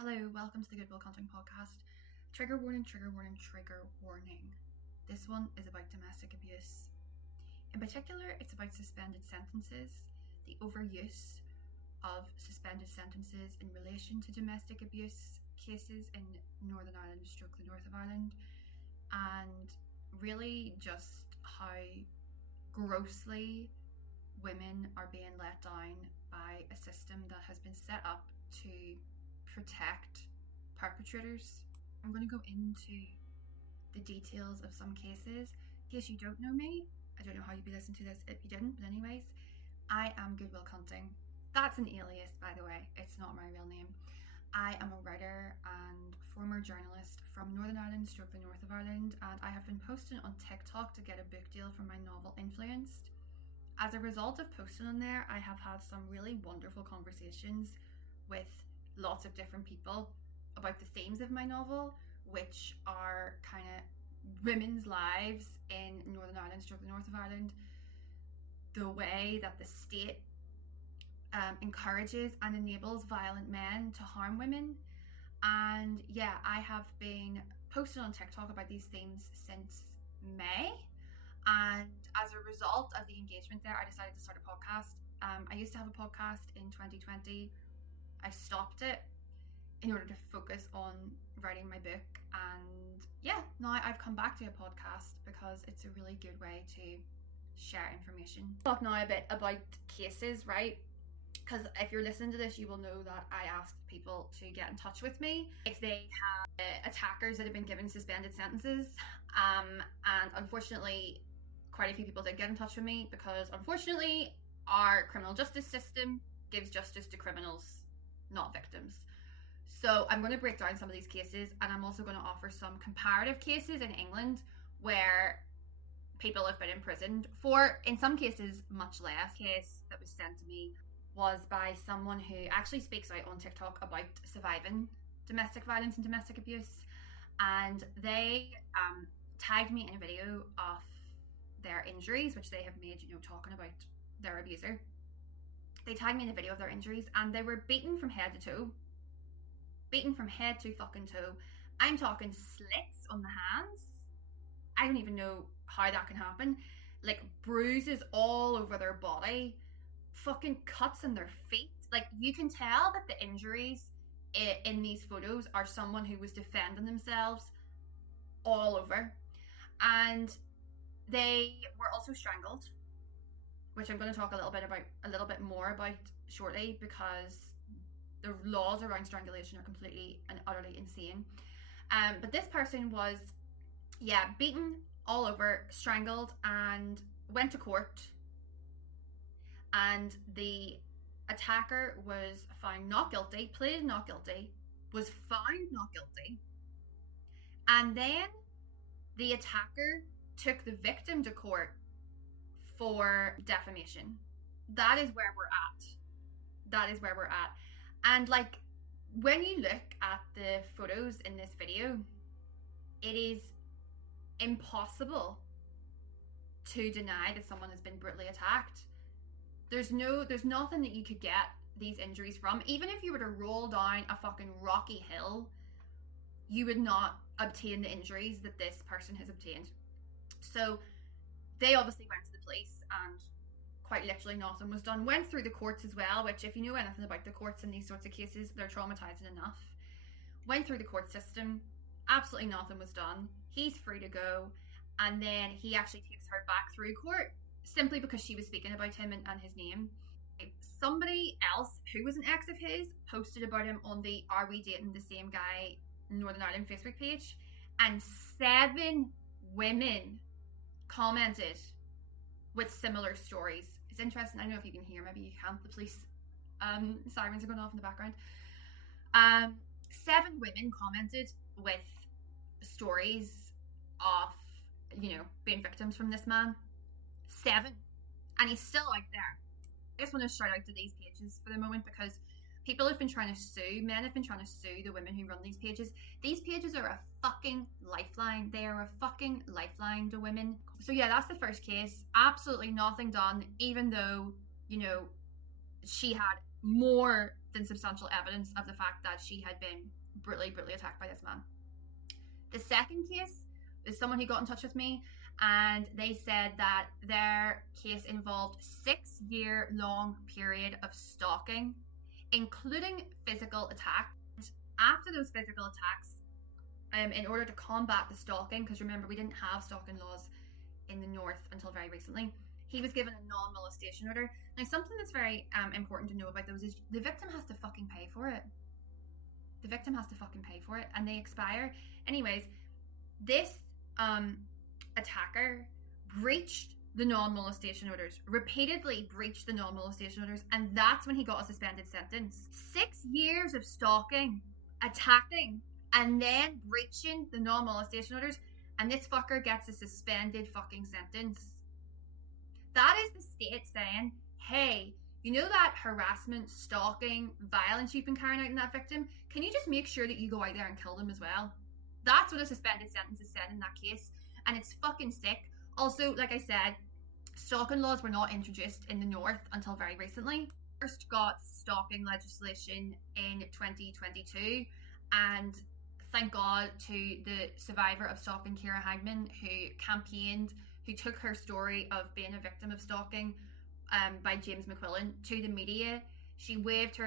Hello, welcome to the Goodwill Cxunting podcast. Trigger warning, trigger warning, trigger warning. This one is about domestic abuse. In particular, it's about suspended sentences, the overuse of suspended sentences in relation to domestic abuse cases in Northern Ireland, the north of Ireland, and really just how grossly women are being let down by a system that has been set up to protect perpetrators. I'm going to go into the details of some cases. In case you don't know me, I don't know how you'd be listening to this if you didn't, but anyways, I am Goodwill Cxunting. That's an alias, by the way. It's not my real name. I am a writer and former journalist from Northern Ireland, the north of Ireland, and I have been posting on TikTok to get a book deal for my novel Influenced. As a result of posting on there, I have had some really wonderful conversations with lots of different people about the themes of my novel, which are kind of women's lives in Northern Ireland, the north of Ireland, the way that the state encourages and enables violent men to harm women. And yeah, I have been posting on TikTok about these themes since May, and as a result of the engagement there, I decided to start a podcast. I used to have a podcast in 2020. I stopped it in order to focus on writing my book, and yeah, now I've come back to a podcast because it's a really good way to share information. Talk now a bit about cases, right? Because if you're listening to this, you will know that I asked people to get in touch with me if they have attackers that have been given suspended sentences, and unfortunately quite a few people did get in touch with me because unfortunately our criminal justice system gives justice to criminals, not victims. So I'm going to break down some of these cases, and I'm also going to offer some comparative cases in England where people have been imprisoned for, in some cases, much less. The case that was sent to me was by someone who actually speaks out on TikTok about surviving domestic violence and domestic abuse, and they tagged me in a video of their injuries, which they have made, talking about their abuser. They tagged me in a video of their injuries, and they were beaten from head to toe. Beaten from head to fucking toe. I'm talking slits on the hands. I don't even know how that can happen. Like bruises all over their body. Fucking cuts in their feet. Like you can tell that the injuries in these photos are someone who was defending themselves all over. And they were also strangled, which I'm going to talk a little bit more about shortly, because the laws around strangulation are completely and utterly insane. But this person was, beaten all over, strangled, and went to court. And the attacker was found not guilty, pleaded not guilty, was found not guilty. And then the attacker took the victim to court for defamation. That is where we're at. And like, when you look at the photos in this video, it is impossible to deny that someone has been brutally attacked. There's nothing that you could get these injuries from. Even if you were to roll down a fucking rocky hill, you would not obtain the injuries that this person has obtained. So they obviously went to the police, and quite literally nothing was done. Went through the courts as well, which if you know anything about the courts in these sorts of cases, they're traumatizing enough. Went through the court system, absolutely nothing was done. He's free to go, and then he actually takes her back through court simply because she was speaking about him and his name. Somebody else who was an ex of his posted about him on the Are We Dating the Same Guy Northern Ireland Facebook page, and 7 women commented with similar stories. It's interesting. I don't know if you can hear, maybe you can't. The police sirens are going off in the background. 7 women commented with stories of, being victims from this man. 7. And he's still out there. I just want to shout out to these pages for the moment, because people have been trying to sue, men have been trying to sue the women who run these pages. These pages are a fucking lifeline. They are a fucking lifeline to women. So yeah, that's the first case. Absolutely nothing done, even though, she had more than substantial evidence of the fact that she had been brutally attacked by this man. The second case is someone who got in touch with me, and they said that their case involved 6-year-long period of stalking, including physical attacks. After those physical attacks, in order to combat the stalking, because remember, we didn't have stalking laws in the North until very recently, he was given a non-molestation order. Now, something that's very important to know about those is the victim has to fucking pay for it. The victim has to fucking pay for it, and they expire. Anyways, this attacker breached the non-molestation orders, repeatedly breached the non-molestation orders, and that's when he got a suspended sentence. 6 years of stalking, attacking, and then breaching the non-molestation orders, and this fucker gets a suspended fucking sentence. That is the state saying, hey, you know that harassment, stalking, violence you've been carrying out in that victim? Can you just make sure that you go out there and kill them as well? That's what a suspended sentence is said in that case, and it's fucking sick. Also, like I said, stalking laws were not introduced in the North until very recently. First got stalking legislation in 2022, and thank God to the survivor of stalking, Kira Hagman, who took her story of being a victim of stalking by James McQuillan to the media. She waived her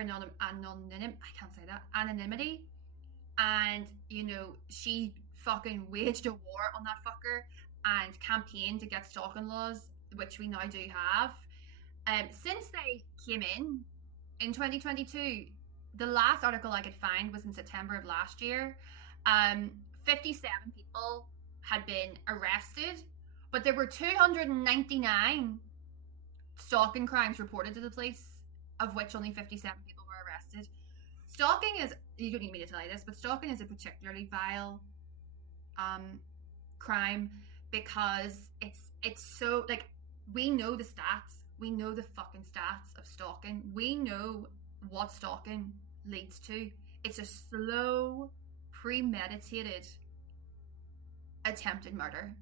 anonymity, and she fucking waged a war on that fucker and campaigned to get stalking laws, which we now do have. Since they came in 2022, the last article I could find was in September of last year. 57 people had been arrested, but there were 299 stalking crimes reported to the police, of which only 57 people were arrested. Stalking is, you don't need me to tell you this, but stalking is a particularly vile crime, because it's so, like, we know the stats. We know the fucking stats of stalking. We know what stalking leads to. It's a slow, premeditated, attempted murder.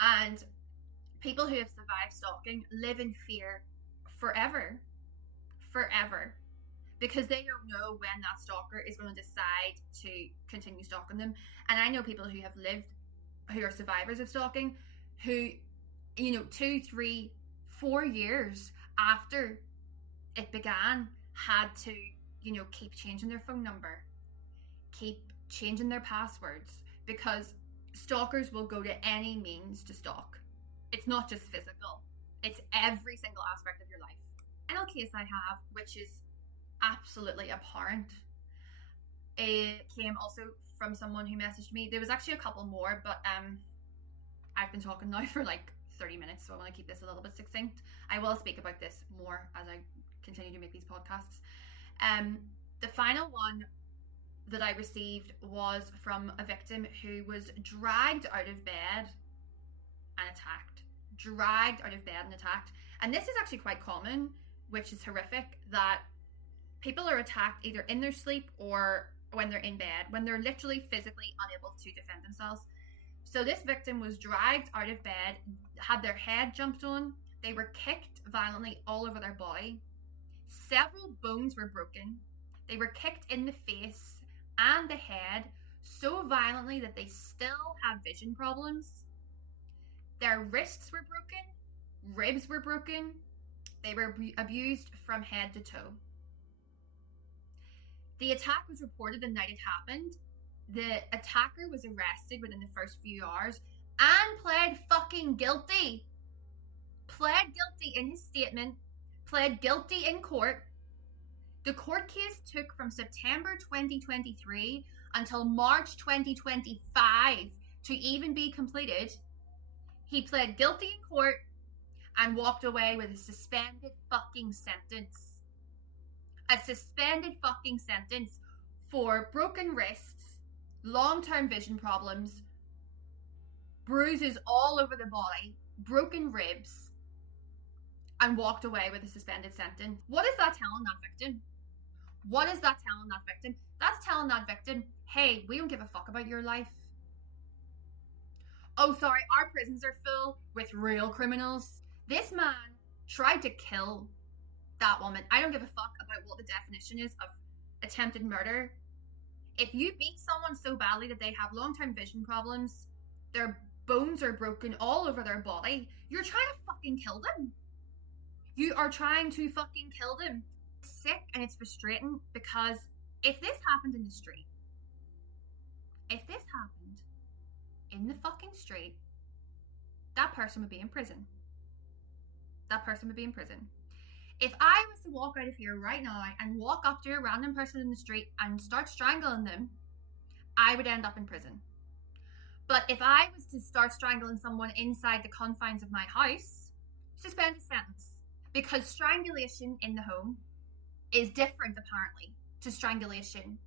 And people who have survived stalking live in fear forever. Because they don't know when that stalker is going to decide to continue stalking them. And I know people who are survivors of stalking, who, 2, 3, 4 years after it began, had to, keep changing their phone number, keep changing their passwords, because stalkers will go to any means to stalk. It's not just physical, it's every single aspect of your life. Final case I have, which is absolutely abhorrent, it came also from someone who messaged me. There was actually a couple more, but I've been talking now for like 30 minutes, so I want to keep this a little bit succinct. I will speak about this more as I continue to make these podcasts. The final one that I received was from a victim who was dragged out of bed and attacked. And this is actually quite common, which is horrific, that people are attacked either in their sleep or when they're in bed, when they're literally physically unable to defend themselves. So this victim was dragged out of bed, had their head jumped on, they were kicked violently all over their body. Several bones were broken. They were kicked in the face and the head so violently that they still have vision problems. Their wrists were broken, ribs were broken. They were abused from head to toe. The attack was reported the night it happened. The attacker was arrested within the first few hours and pled fucking guilty. Pled guilty in his statement, pled guilty in court. The court case took from September 2023 until March 2025 to even be completed. He pled guilty in court and walked away with a suspended fucking sentence. A suspended fucking sentence for broken wrists, long-term vision problems, bruises all over the body, broken ribs, and walked away with a suspended sentence. What is that telling that victim? What is that telling that victim? That's telling that victim, hey, we don't give a fuck about your life. Oh, sorry, our prisons are full with real criminals. This man tried to kill that woman. I don't give a fuck about what the definition is of attempted murder. If you beat someone so badly that they have long-term vision problems, their bones are broken all over their body, you're trying to fucking kill them. You are trying to fucking kill them. It's sick and it's frustrating because if this happened in the street, if this happened in the fucking street, that person would be in prison. That person would be in prison. If I was to walk out of here right now and walk up to a random person in the street and start strangling them, I would end up in prison. But if I was to start strangling someone inside the confines of my house, suspended sentence. Because strangulation in the home is different, apparently, to strangulation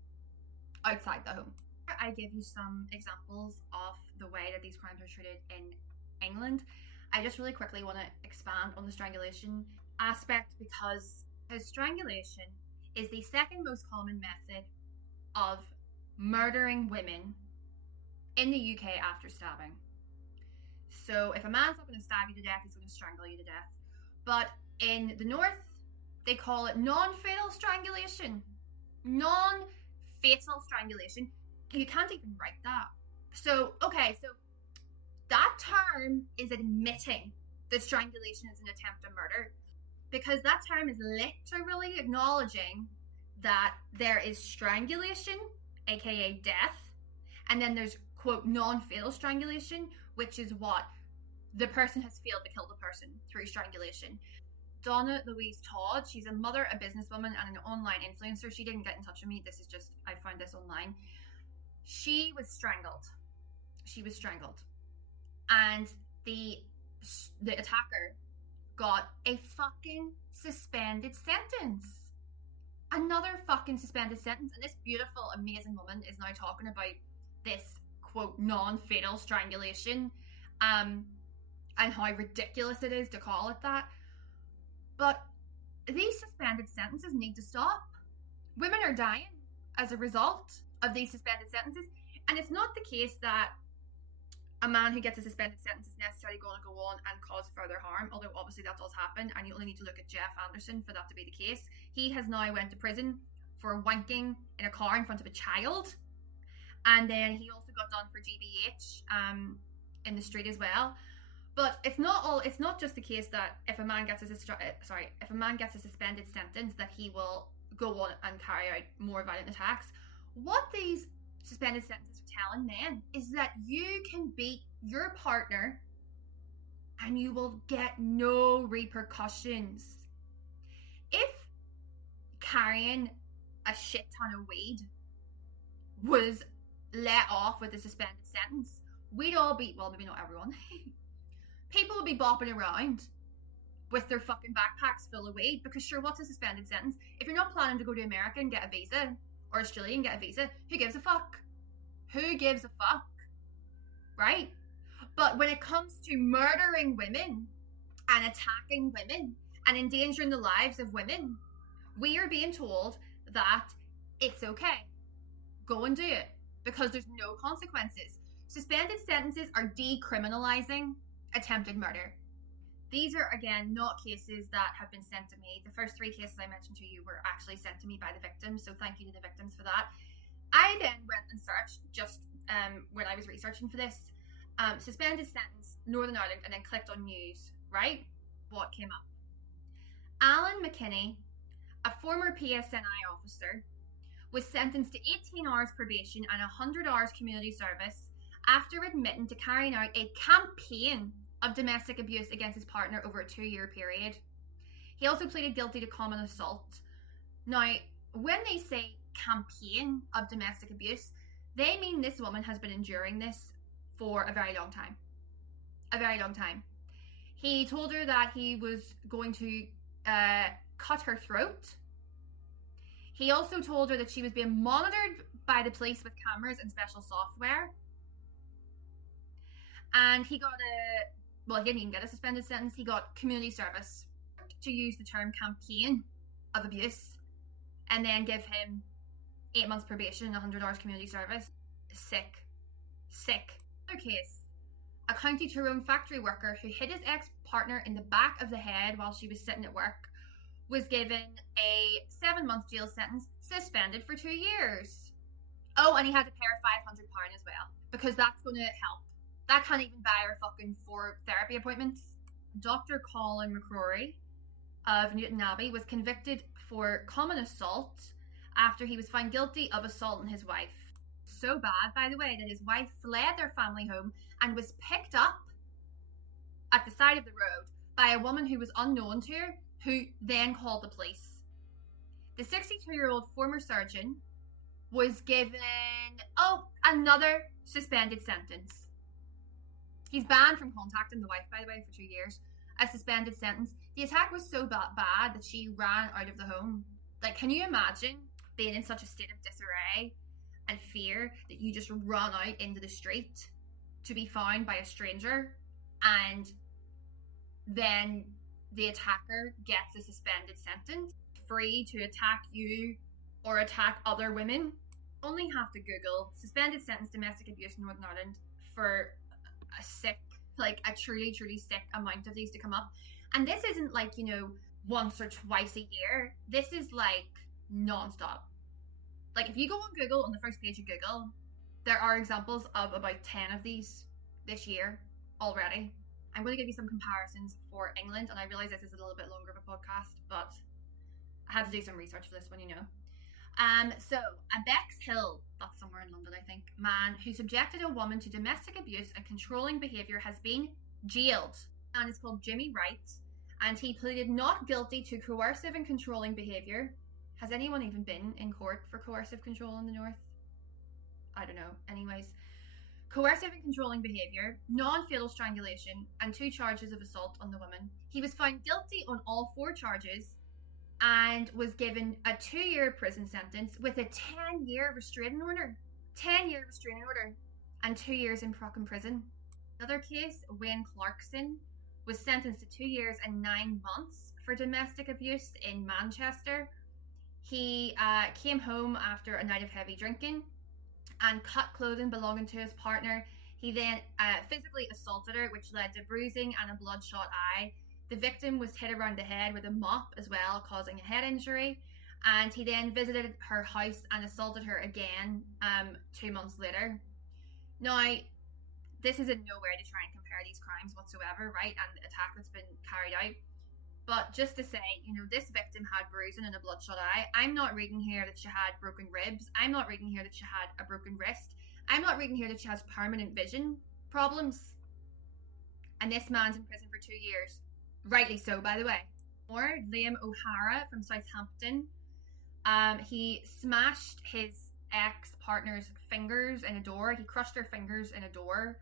outside the home. I give you some examples of the way that these crimes are treated in England. I just really quickly want to expand on the strangulation aspect because strangulation is the second most common method of murdering women in the UK after stabbing. So if a man's not going to stab you to death, he's going to strangle you to death. But in the north, they call it non-fatal strangulation. Non-fatal strangulation. You can't even write that. So, okay, so that term is admitting that strangulation is an attempt to murder, because that term is literally acknowledging that there is strangulation, aka death, and then there's, quote, non-fatal strangulation, which is what the person has failed to kill the person through strangulation. Donna Louise Todd, she's a mother, a businesswoman, and an online influencer. She didn't get in touch with me. This is just, I found this online. She was strangled. She was strangled. And the attacker got a fucking suspended sentence. Another fucking suspended sentence. And this beautiful, amazing woman is now talking about this, quote, non-fatal strangulation, and how ridiculous it is to call it that. But these suspended sentences need to stop. Women are dying as a result of these suspended sentences. And it's not the case that a man who gets a suspended sentence is necessarily going to go on and cause further harm, although obviously that does happen, and you only need to look at Jeff Anderson for that to be the case. He has now went to prison for wanking in a car in front of a child, and then he also got done for GBH in the street as well. But it's not just the case that if a man gets a suspended sentence that he will go on and carry out more violent attacks. What these suspended sentences are telling men is that you can beat your partner and you will get no repercussions. If carrying a shit ton of weed was let off with a suspended sentence, we'd all be, well, maybe not everyone, people would be bopping around with their fucking backpacks full of weed, because sure, what's a suspended sentence? If you're not planning to go to America and get a visa, or Australia and get a visa, who gives a fuck? Who gives a fuck? Right? But when it comes to murdering women and attacking women and endangering the lives of women, we are being told that it's okay. Go and do it, because there's no consequences. Suspended sentences are decriminalising attempted murder. These are, again, not cases that have been sent to me. The first 3 cases I mentioned to you were actually sent to me by the victims, so thank you to the victims for that. I then went and searched, just when I was researching for this, suspended sentence, Northern Ireland, and then clicked on news, right? What came up? Alan McKinney, a former PSNI officer, was sentenced to 18 hours probation and 100 hours community service after admitting to carrying out a campaign of domestic abuse against his partner over a 2-year period. He also pleaded guilty to common assault. Now, when they say campaign of domestic abuse, they mean this woman has been enduring this for a very long time. A very long time. He told her that he was going to cut her throat. He also told her that she was being monitored by the police with cameras and special software. And he got he didn't even get a suspended sentence. He got community service, to use the term campaign of abuse, and then give him 8 months probation and 100 hours community service. Sick. Another case. A County Tyrone factory worker who hit his ex-partner in the back of the head while she was sitting at work was given a 7-month jail sentence, suspended for 2 years. Oh, and he had to pay her £500 as well, because that's going to help. That can't even buy her fucking 4 therapy appointments. Dr. Colin McCrory of Newton Abbey was convicted for common assault after he was found guilty of assaulting his wife. So bad, by the way, that his wife fled their family home and was picked up at the side of the road by a woman who was unknown to her, who then called the police. The 62-year-old former surgeon was given, another suspended sentence. He's banned from contacting the wife, by the way, for 2 years. A suspended sentence. The attack was so bad that she ran out of the home. Like, can you imagine being in such a state of disarray and fear that you just run out into the street to be found by a stranger, and then the attacker gets a suspended sentence, free to attack you or attack other women? Only have to Google suspended sentence domestic abuse in Northern Ireland for a truly sick amount of these to come up. And this isn't like, once or twice a year. This is like non-stop. Like, if you go on Google, on the first page of Google, there are examples of about 10 of these this year already. I'm going to give you some comparisons for England, and I realise this is a little bit longer of a podcast, but I had to do some research for this one, So, a Bexhill, that's somewhere in London, I think, man who subjected a woman to domestic abuse and controlling behaviour has been jailed. And is called Jimmy Wright, and he pleaded not guilty to coercive and controlling behaviour. Has anyone even been in court for coercive control in the North? I don't know. Anyways, coercive and controlling behaviour, non-fatal strangulation, and 2 charges of assault on the woman. He was found guilty on all 4 charges and was given a 2-year prison sentence with a 10-year restraining order. 10-year restraining order and 2 years in fucking prison. Another case, Wayne Clarkson was sentenced to 2 years and 9 months for domestic abuse in Manchester. He came home after a night of heavy drinking and cut clothing belonging to his partner. He then physically assaulted her, which led to bruising and a bloodshot eye. The victim was hit around the head with a mop as well, causing a head injury. And he then visited her house and assaulted her again 2 months later. Now, this is in no way to try and compare these crimes whatsoever, right? And the attack that's been carried out. But just to say, this victim had bruising and a bloodshot eye. I'm not reading here that she had broken ribs. I'm not reading here that she had a broken wrist. I'm not reading here that she has permanent vision problems. And this man's in prison for 2 years. Rightly so, by the way. Or Liam O'Hara from Southampton. He smashed his ex-partner's fingers in a door. He crushed her fingers in a door.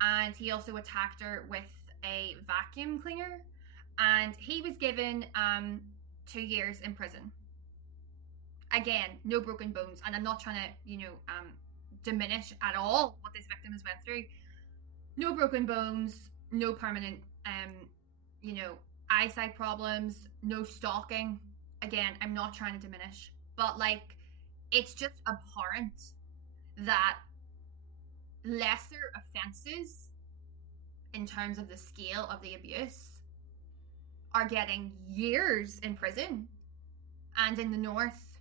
And he also attacked her with a vacuum cleaner. And he was given 2 years in prison. Again, no broken bones. And I'm not trying to, diminish at all what this victim has went through. No broken bones, no permanent, eyesight problems, no stalking. Again, I'm not trying to diminish. But, it's just abhorrent that lesser offences in terms of the scale of the abuse are getting years in prison. And in the North,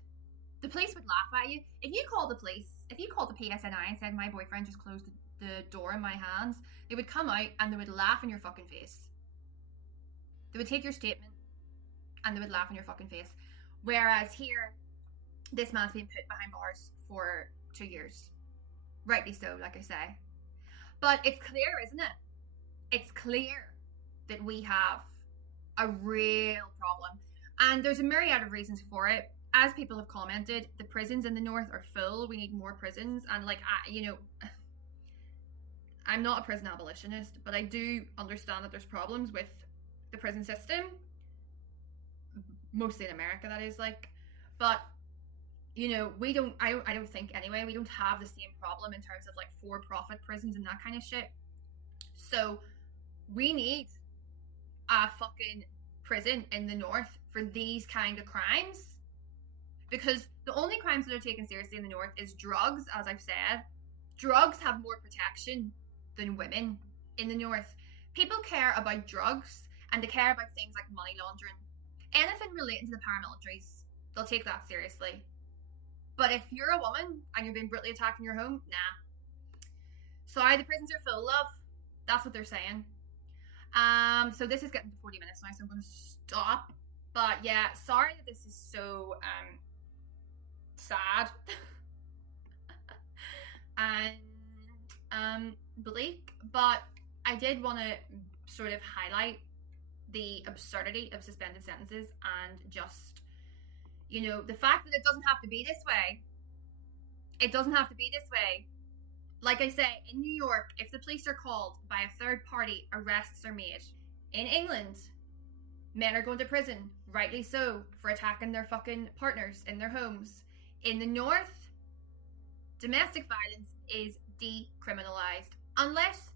the police would laugh at you. If you called the police, if you called the PSNI and said, my boyfriend just closed the door in my hands, they would come out and they would laugh in your fucking face. They would take your statement and they would laugh in your fucking face. Whereas here, this man's being put behind bars for 2 years. Rightly so, like I say. But it's clear, isn't it? It's clear that we have a real problem. And there's a myriad of reasons for it. As people have commented, the prisons in the North are full. We need more prisons. And I'm not a prison abolitionist, but I do understand that there's problems with the prison system. Mostly in America, that is, but we don't, I don't think anyway, we don't have the same problem in terms of for-profit prisons and that kind of shit. So we need a fucking prison in the North for these kind of crimes, because the only crimes that are taken seriously in the North is drugs. As I've said, drugs have more protection than women in the North. People care about drugs and they care about things like money laundering. Anything relating to the paramilitaries, they'll take that seriously. But if you're a woman and you're being brutally attacked in your home, nah. Sorry, the prisons are full of. That's what they're saying. So this is getting to 40 minutes now, so I'm going to stop. But yeah, sorry that this is so sad and bleak, but I did want to sort of highlight the absurdity of suspended sentences and just, you know, the fact that it doesn't have to be this way. It doesn't have to be this way. Like I say, in New York, if the police are called by a third party, arrests are made. In England, men are going to prison, rightly so, for attacking their fucking partners in their homes. In the North, domestic violence is decriminalised, unless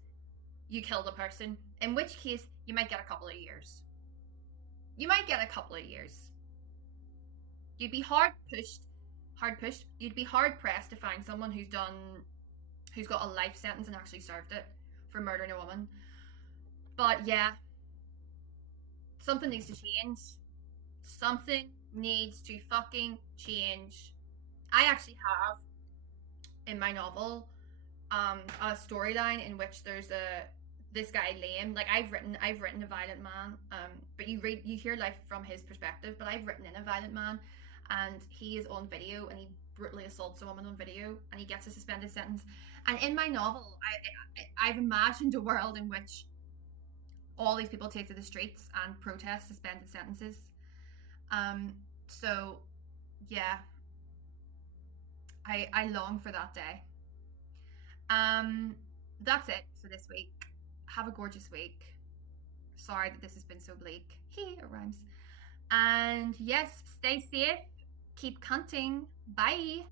you killed a person, in which case you might get a couple of years. You'd be hard pushed. You'd be hard pressed to find someone who's got a life sentence and actually served it for murdering a woman. But yeah, something needs to change. Something needs to fucking change. I actually have in my novel a storyline in which there's this guy Liam. Like I've written a violent man, but you hear life from his perspective. But I've written in a violent man, and he is on video and he brutally assaults a woman on video and he gets a suspended sentence. And in my novel, I've imagined a world in which all these people take to the streets and protest suspended sentences. So yeah, I long for that day. That's it for this week. Have a gorgeous week. Sorry that this has been so bleak. It rhymes. And yes, stay safe. Keep cunting. Bye.